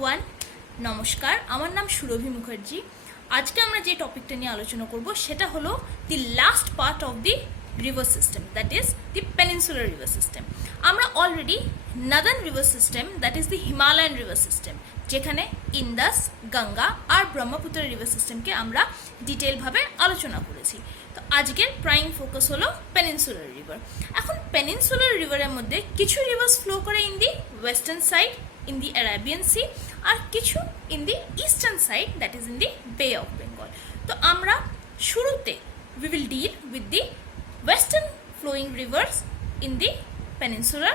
Everyone, নমস্কার। আমার নাম সুরভি মুখার্জি। আজকে আমরা যে টপিকটা নিয়ে আলোচনা করব সেটা হলো the last part of the river system, that is the peninsular river system. আমরা already northern river system, that is the Himalayan river system, যেখানে ইন্দাস, গঙ্গা আর ব্রহ্মপুত্র রিভার সিস্টেমকে আমরা ডিটেলভাবে আলোচনা করেছি। তো আজকের প্রাইম ফোকাস হলো পেনিনসুলার রিভার। এখন পেনিনসুলার রিভারের মধ্যে কিছু রিভার্স ফ্লো করে in the western side, in the Arabian Sea, আর কিছু in the eastern side, that is in the Bay of Bengal. তো আমরা শুরুতে we will deal with the western flowing rivers in the peninsular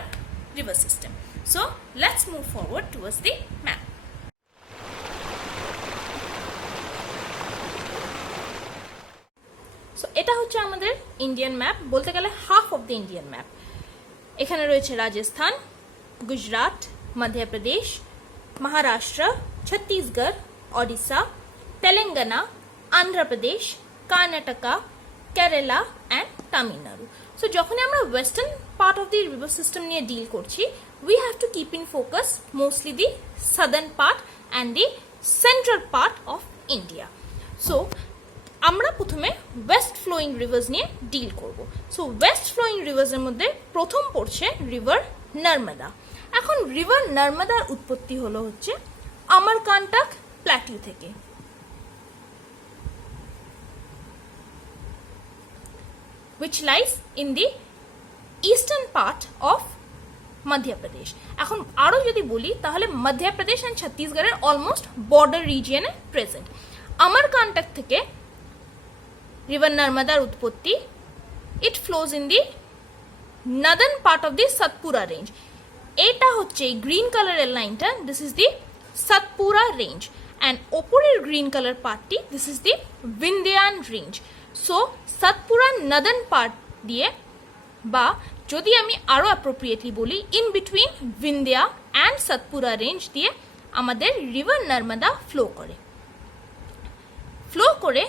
river system. So let's move forward towards the map. So এটা হচ্ছে আমাদের Indian map, বলতে গেলে half of the Indian map. এখানে রয়েছে রাজস্থান, গুজরাট, मध्य प्रदेश, महाराष्ट्र, छत्तीसगढ़, ओडिशा, तेलंगाना, आंध्र प्रदेश, कर्नाटका, केरला एंड तमिलनाडु। सो যখন আমরা western part of the river system নিয়ে ডিল করছি, we have to keep in focus mostly the southern part and the central part of India. So আমরা প্রথমে ওয়েস্ট ফ্লোয়িং রিভার্স নিয়ে deal করব। সো ওয়েস্ট ফ্লোয়িং রিভার্সের মধ্যে প্রথম পড়ছে river Narmada. এখন রিভার নর্মদার উৎপত্তি হলো হচ্ছে আমরকান্টক প্ল্যাটিউ থেকে। which lies in the eastern part of Madhya Pradesh. এখন আরো যদি বলি তাহলে মধ্যপ্রদেশ এন্ড ছত্তিশগড়ের অলমোস্ট বর্ডার রিজিয়নে প্রেজেন্ট। আমরকান্টক থেকে রিভার নর্মদার উৎপত্তি। It flows in the northern part of the Satpura range. এটা হচ্ছে গ্রিন কালারের লাইনটা, this is the Satpura range, and ওপরের গ্রিন কালার পার্টটি this is the Vindhyan range. So Satpura northern part দিয়ে, বা যদি আমি আরো অ্যাপ্রোপ্রিয়েটলি বলি, in between Vindhya and Satpura range দিয়ে আমাদের রিভার নর্মদা ফ্লো করে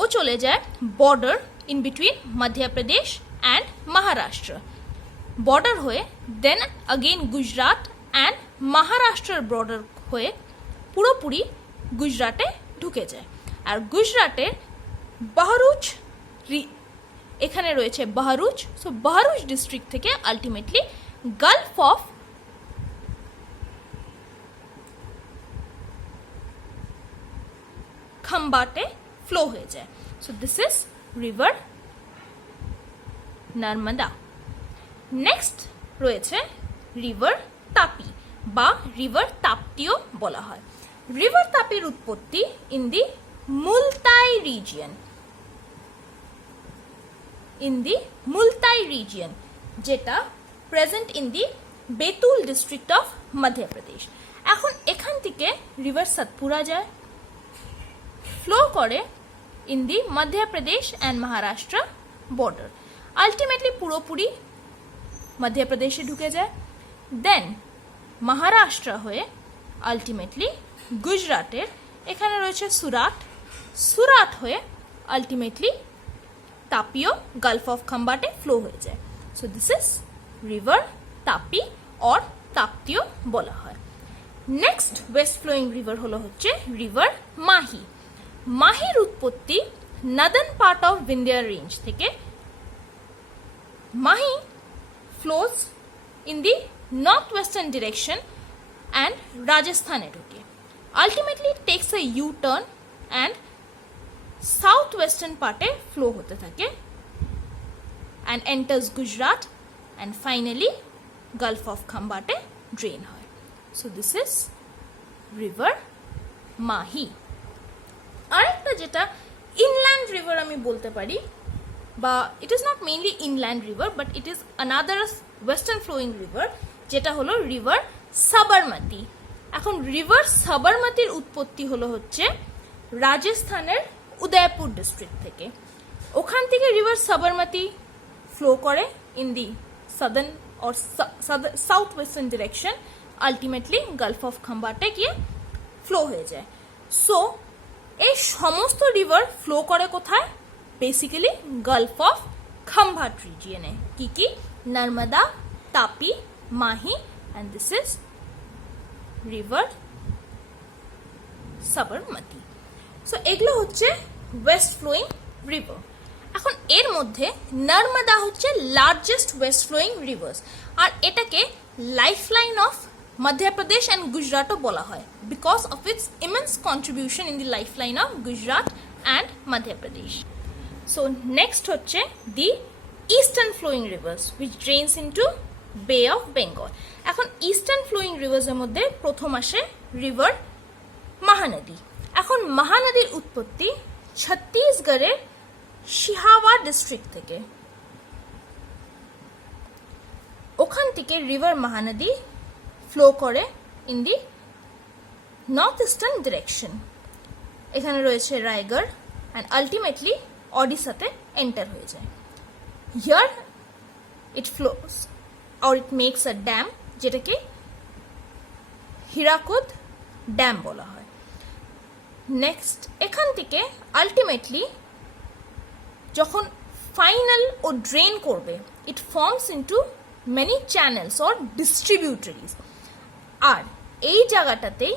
ও চলে যায় border in between Madhya Pradesh and Maharashtra. Border হয়ে দেন अगेन গুজরাট অ্যান্ড মহারাষ্ট্রের বর্ডার হয়ে পুরোপুরি গুজরাটে ঢুকে যায়। আর গুজরাটের বাহরুচ, এখানে রয়েছে বাহরুচ। সো বাহরুচ ডিস্ট্রিক্ট থেকে আলটিমেটলি গালফ অফ খাম্বাটে ফ্লো হয়ে যায়। So this is river Narmada. Next রয়েছে রিভার তাপি বা রিভার তাপ্তিও বলা হয়। রিভার তাপির উৎপত্তি ইন দি মুলতাই রিজিয়ন, যেটা present in the Betul district of Madhya Pradesh. এখন এখান থেকে রিভার সতপুরা যায়, ফ্লো করে in the Madhya Pradesh and Maharashtra border, ultimately পুরোপুরি মধ্যপ্রদেশে ঢুকে যায়। দেন মহারাষ্ট্র হয়ে আলটিমেটলি গুজরাটের, এখানে রয়েছে সুরাট হয়ে আলটিমেটলি তাপিও গালফ অফ খাম্বাটে ফ্লো হয়ে যায়। So this is river Tapi or তাপ্তিও বলা হয়। নেক্সট ওয়েস্ট ফ্লোয়িং রিভার হলো হচ্ছে রিভার মাহি। মাহির উৎপত্তি নাদার্ন পার্ট অফ বিন্ধ্যা রেঞ্জ থেকে। Mahi flows in the northwestern direction and Rajasthan ঢোকে। Ultimately it takes a U-turn and southwestern পার্টে ফ্লো হতে থাকে and enters Gujarat and finally Gulf of খাম্বাটে ড্রেন হয়। So this is river Mahi. আরেকটা যেটা inland river আমি বলতে পারি, বা it is not mainly inland river but it is another western flowing river, যেটা হলো রিভার সাবরমতি। এখন রিভার সাবরমতির উৎপত্তি হলো হচ্ছে রাজস্থানের উদয়পুর ডিস্ট্রিক্ট থেকে। ওখান থেকে রিভার সাবরমতি ফ্লো করে in the southern or south western direction, ultimately gulf of খাম্বাটে গিয়ে ফ্লো হয়ে যায়। সো এই সমস্ত রিভার ফ্লো করে কোথায়? বেসিক্যালি গালফ অফ খাম্বাট রিজিয়নে। কি Narmada, Tapi, Mahi, and this is river Sabarmati. So এগুলো হচ্ছে ওয়েস্ট ফ্লোয়িং রিভার। এখন এর মধ্যে নর্মদা হচ্ছে লার্জেস্ট ওয়েস্ট ফ্লোয়িং রিভার্স, আর এটাকে লাইফলাইন অফ মধ্যপ্রদেশ অ্যান্ড গুজরাটও বলা হয় because of its immense contribution in the lifeline of Gujarat and Madhya Pradesh. So next হচ্ছে the eastern flowing rivers which drains into bay of Bengal. এখন ইস্টার্ন ফ্লোয়িং রিভার্সের মধ্যে প্রথম আসে রিভার মহানদী। এখন মহানদীর উৎপত্তি ছত্তিশগড়ের সিহাওয়া ডিস্ট্রিক্ট থেকে। ওখান থেকে রিভার মহানদী ফ্লো করে in the north eastern direction. এখানে রয়েছে রায়গড় অ্যান্ড আলটিমেটলি ওড়িশাতে এন্টার হয়ে যায়। Here it flows or it makes a dam, যেটাকে হীরাকুদ ড্যাম বলা হয়। নেক্সট এখান থেকে আলটিমেটলি যখন ফাইনাল ও ড্রেন করবে, it forms into many channels or distributaries, আর এই জায়গাটাতেই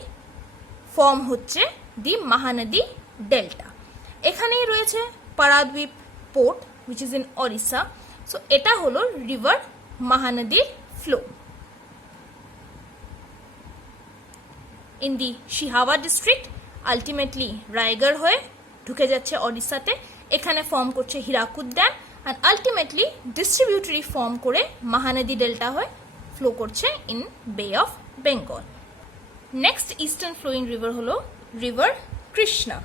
ফর্ম হচ্ছে দি মহানদী ডেল্টা। এখানেই রয়েছে Paradip port which is in Odisha. So এটা হলো রিভার মহানদীর flow in the Sihawa district, ultimately Raigarh হয়ে ঢুকে যাচ্ছে ওড়িশাতে। এখানে ফর্ম করছে Hirakud dam and ultimately distributary form করে মহানদী ডেল্টা হয়ে ফ্লো করছে in bay of Bengal. Next eastern flowing river হলো রিভার কৃষ্ণা।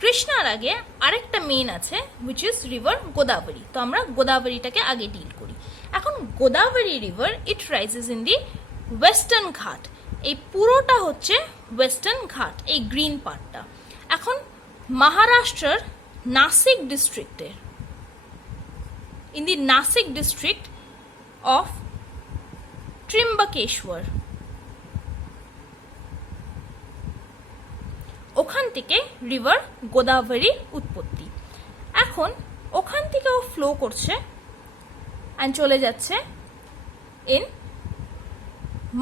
কৃষ্ণার আগে আরেকটা মেন আছে উইচ ইজ রিভার গোদাবরী। তো আমরা গোদাবরীটাকে আগে ডিল করি। এখন Godavari river it rises in the western ঘাট। এই পুরোটা হচ্ছে ওয়েস্টার্ন ঘাট, এই গ্রিন পার্টটা। এখন মহারাষ্ট্রের নাসিক ডিস্ট্রিক্টের in the Nashik district of Trimbakeshwar, ওখান থেকে রিভার গোদাবরীর উৎপত্তি। এখন ওখান থেকেও ফ্লো করছে অ্যান্ড চলে যাচ্ছে ইন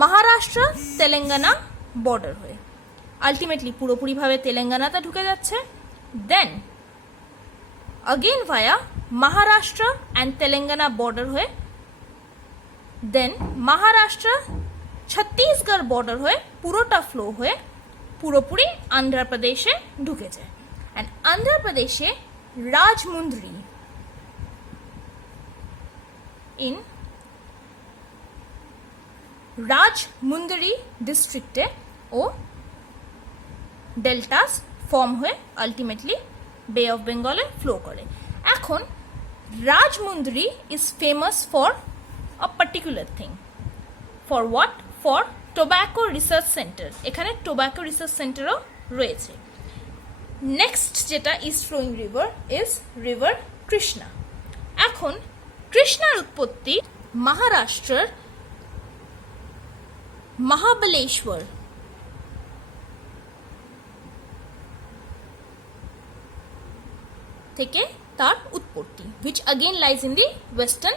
মহারাষ্ট্র তেলেঙ্গানা বর্ডার হয়ে, আলটিমেটলি পুরোপুরিভাবে তেলেঙ্গানাতে ঢুকে যাচ্ছে। Then again via Maharashtra and Telangana border হয়ে, দেন মহারাষ্ট্র ছত্তিশগড় বর্ডার হয়ে পুরোটা ফ্লো হয়ে পুরোপুরি অন্ধ্রপ্রদেশে ঢুকে যায়। অ্যান্ড অন্ধ্রপ্রদেশে রাজমুন্দ্রি ইন রাজমুন্দ্রি ডিস্ট্রিক্টে ও ডেল্টাস ফর্ম হয়ে আলটিমেটলি বে অফ বেঙ্গলে ফ্লো করে। এখন Rajahmundry is famous for a particular thing. For what? For tobacco research centre. এখানে টোব্যাকো রিসার্চ সেন্টারও রয়েছে। নেক্সট যেটা east flowing river is river Krishna. এখন কৃষ্ণার উৎপত্তি মহারাষ্ট্রের মহাবলেশ্বর থেকে তার উৎপত্তি, which again lies in the western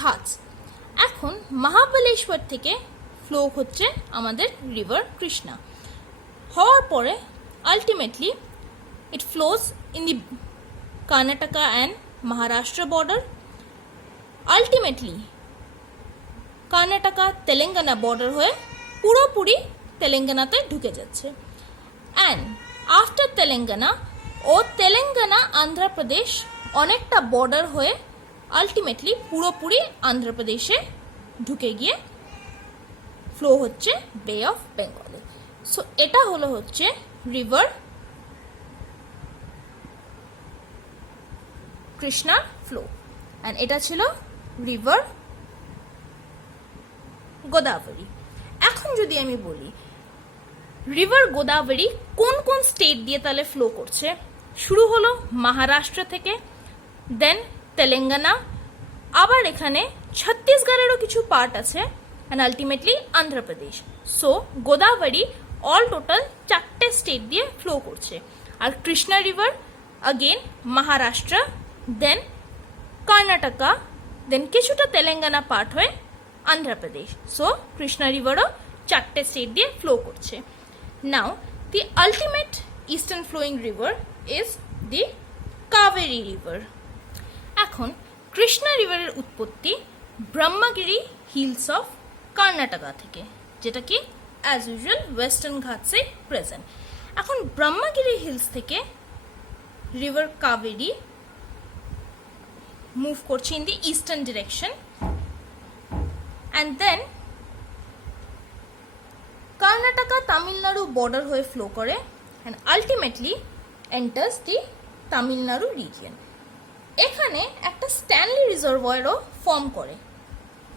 Ghats. এখন মহাবলেশ্বর থেকে ফ্লো হচ্ছে আমাদের রিভার কৃষ্ণা। হওয়ার পরে ultimately it flows in the Karnataka and Maharashtra border, ultimately Karnataka Telangana border হয়ে পুরোপুরি তেলেঙ্গানাতে ঢুকে যাচ্ছে। অ্যান্ড আফটার তেলেঙ্গানা ও তেলেঙ্গানা অন্ধ্রপ্রদেশ অনেকটা বর্ডার হয়ে আলটিমেটলি পুরোপুরি অন্ধ্রপ্রদেশে ঢুকে গিয়ে ফ্লো হচ্ছে বে অফ বেঙ্গলে। সো এটা হলো হচ্ছে রিভার কৃষ্ণার ফ্লো, অ্যান্ড এটা ছিল রিভার গোদাবরী। এখন যদি আমি বলি রিভার গোদাবরী কোন কোন স্টেট দিয়ে তাহলে ফ্লো করছে, শুরু হলো মহারাষ্ট্র থেকে, দেন তেলেঙ্গানা, আবার এখানে ছত্তিশগড়েরও কিছু পার্ট আছে, and ultimately Andhra Pradesh. So Godavari all total 4টে স্টেট দিয়ে ফ্লো করছে। আর Krishna river again Maharashtra, then Karnataka, then কিছুটা তেলেঙ্গানা পার্ট হয়ে অন্ধ্রপ্রদেশ। সো কৃষ্ণা রিভারও চারটে স্টেট দিয়ে ফ্লো করছে। Now the ultimate eastern flowing river is the Kaveri river. এখন কৃষ্ণা রিভারের উৎপত্তি ব্রহ্মগিরি হিলস অফ কর্ণাটকা থেকে, যেটা কি অ্যাজ ইউজুয়াল ওয়েস্টার্ন ঘাটসে প্রেজেন্ট। এখন ব্রহ্মগিরি হিলস থেকে রিভার কাবেরী মুভ করছে in the eastern direction, and then Karnataka Tamil Nadu border হয়ে ফ্লো করে and ultimately enters the Tamil Nadu region. এখানে একটা স্ট্যানলি রিজার্ভয়ারও ফর্ম করে,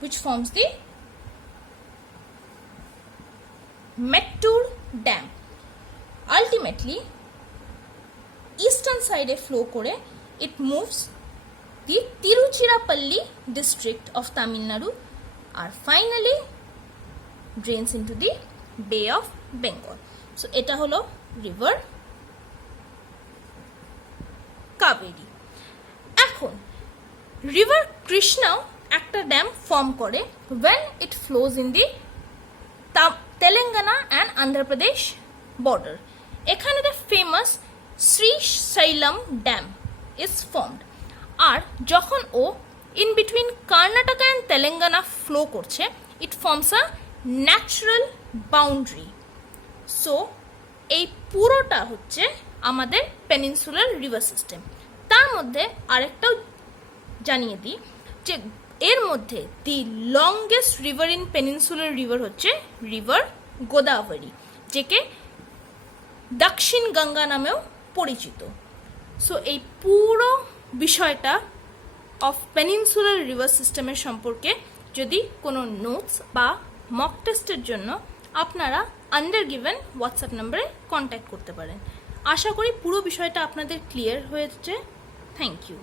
which forms the Mettur Dam. Ultimately, eastern side flow করে it moves the Tiruchirappalli district of Tamil Nadu and finally drains into the Bay of Bengal. So এটা হলো river Kaveri. এখন river কৃষ্ণাও একটা ড্যাম ফর্ম করে when it flows in the Telangana and Andhra Pradesh border. এখানে the famous Srisailam dam is formed. আর যখন ও in between Karnataka and Telangana flow করছে, it forms a natural boundary. So এই পুরোটা হচ্ছে আমাদের পেনিনসুলার রিভার সিস্টেম। তার মধ্যে আরেকটাও জানিয়ে দিই যে এর মধ্যে the longest river in peninsular river হচ্ছে রিভার গোদাবরী, যেকে দক্ষিণ গঙ্গা নামেও পরিচিত। সো এই পুরো বিষয়টা অফ পেনিনসুলার রিভার সিস্টেমের সম্পর্কে যদি কোনো নোটস বা মক টেস্টের জন্য আপনারা আন্ডার গিভেন হোয়াটসঅ্যাপ নম্বরে কন্ট্যাক্ট করতে পারেন। আশা করি পুরো বিষয়টা আপনাদের ক্লিয়ার হয়েছে। Thank you.